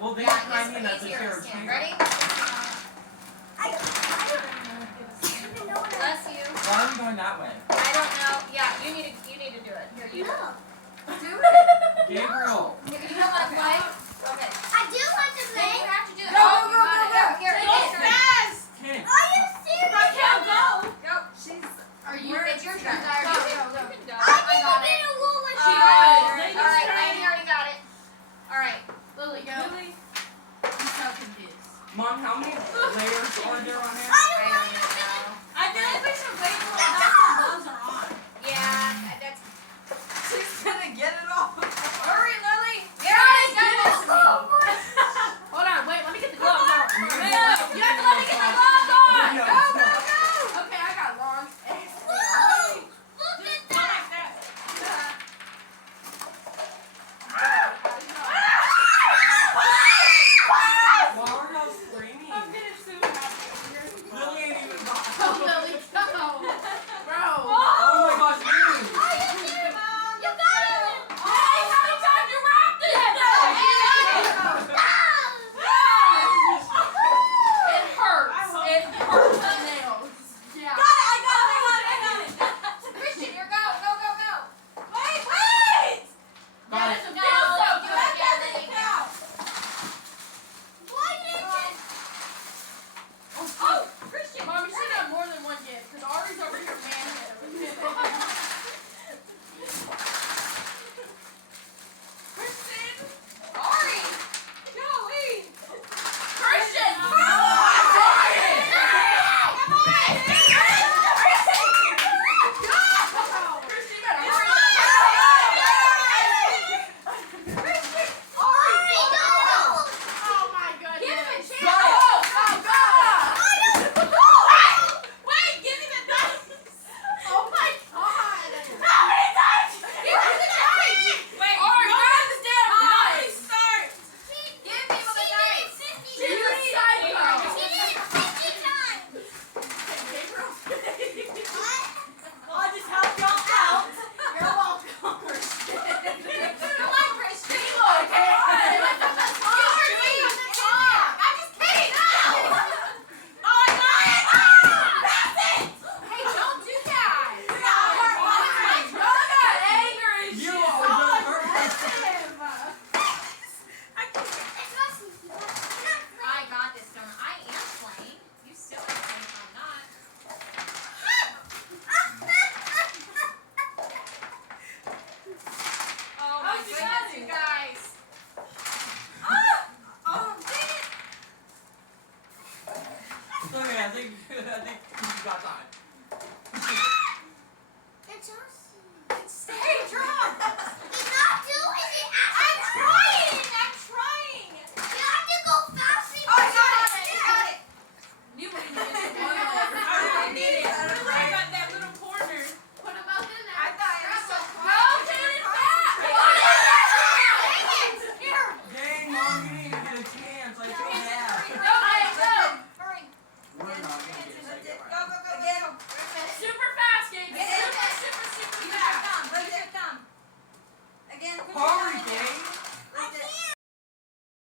Well, they Yeah, try me it's not to easier share to a stand. chair. Ready? I don't even know what Bless you. Well, I'm going that way. I don't know. Yeah, you need to do it. Here, you do it. Do Gabriel. You don't want to play? Okay. I do want to Then play. you have to do it. Go, Oh, go, you go, got go, it. go. Here, Go it's your turn. fast! Okay. Are you serious? I can't go. Go. Are you? It's your turn. Go, You go, can go. I I got didn't it. get a wool when She she got it. was. Ladies' All right, turn. Lady already got it. All right. Lily, go. Lily, I'm so confused. Mom, how many layers are there on there? I